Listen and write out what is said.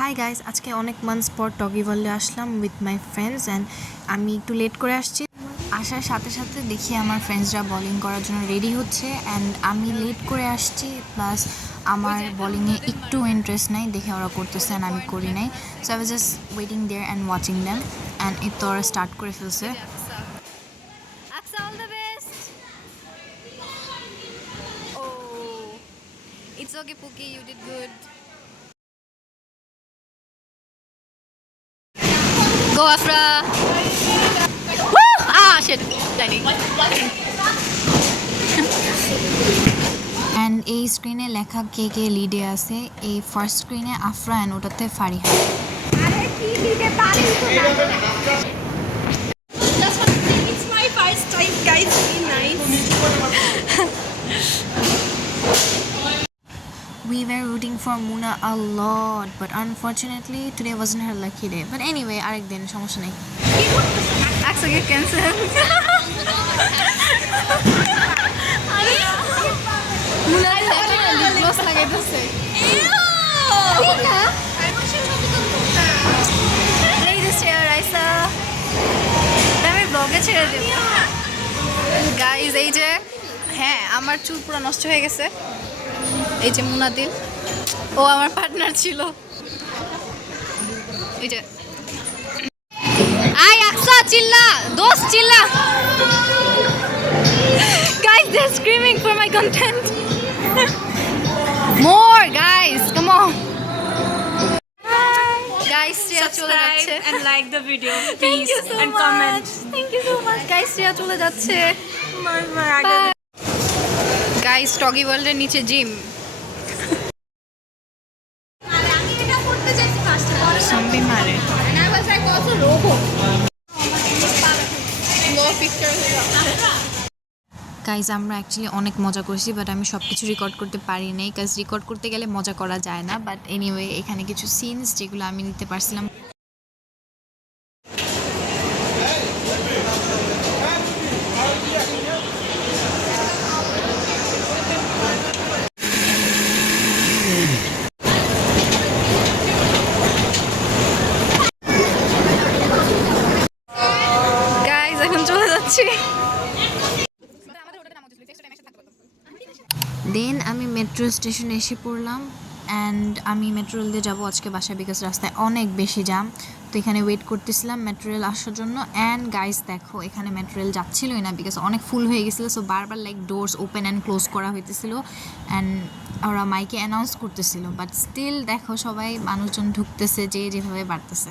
Hi guys, আজকে অনেক months পর টগি ওয়ার্ল্ডে আসলাম উইথ মাই ফ্রেন্ডস অ্যান্ড আমি একটু লেট করে আসছি। আসার সাথে সাথে দেখি আমার ফ্রেন্ডসরা বলিং করার জন্য রেডি হচ্ছে অ্যান্ড আমি লেট করে আসছি, প্লাস আমার বলিংয়ে একটু ইন্টারেস্ট নাই দেখে ওরা করতেছে অ্যান্ড আমি করি নাই। So I was just waiting there and watching them and এই তো ওরা স্টার্ট করে ফেলছে। Aksa, all the best. Oh, it's okay, Pookie. You did good. Go, Afra. Woo! Ah, shit. Landing. And এই স্ক্রিনে লেখা কে কে লিডে আছে। এই ফার্স্ট স্ক্রিনে আফরা অ্যান্ড ওটাতে Fariha. It's my first time, guys. Be nice. We were rooting for Muna a lot, but unfortunately today wasn't her lucky day. But anyway, আরেক দিন সমস্যা নেই। Aksa, get cancelled. Muna, lip gloss লাগাইতেছে। এই যে share আইসা আমি ব্লগে ছেড়ে দেব। গাইজ এই যে হ্যাঁ আমার চুল পুরো নষ্ট হয়ে গেছে। এই যে মুনাদিল, ও আমার পার্টনার ছিল। এই যে আই আকসা চিল্লা, দোস্ত চিল্লা। Guys, they're screaming for my content. More guys, come on. Guys, Shreya চলে যাচ্ছে and like the video, Thank please, you so and much. comment. Thank you so much. Guys, Shreya চলে যাচ্ছে। Bye. Guys, টগি ওয়ার্ল্ডের নিচে gym. Zombie মারে। Guys আমরা actually অনেক মজা করছি, বাট আমি সব কিছু রেকর্ড করতে পারি নাই, কাজ রেকর্ড করতে গেলে মজা করা যায় না। বাট এনিওয়ে এখানে কিছু সিনস যেগুলো আমি নিতে পারছিলাম। গাইজ এখন চলে যাচ্ছি। দেন আমি মেট্রো স্টেশনে এসে পড়লাম অ্যান্ড আমি মেট্রো রেল দিয়ে যাবো আজকে বাসায়, বিকজ রাস্তায় অনেক বেশি জ্যাম। তো এখানে ওয়েট করতেছিলাম মেট্রো রেল আসার জন্য। অ্যান্ড গাইস দেখো এখানে মেট্রো রেল যাচ্ছিলোই না, বিকজ অনেক ফুল হয়ে গেছিলো। সো বারবার like doors open and close করা হইতেছিল অ্যান্ড ওরা মাইকে অ্যানাউন্স করতেছিল, বাট স্টিল দেখো সবাই মানুষজন ঢুকতেছে যে যেভাবে বাড়তেছে।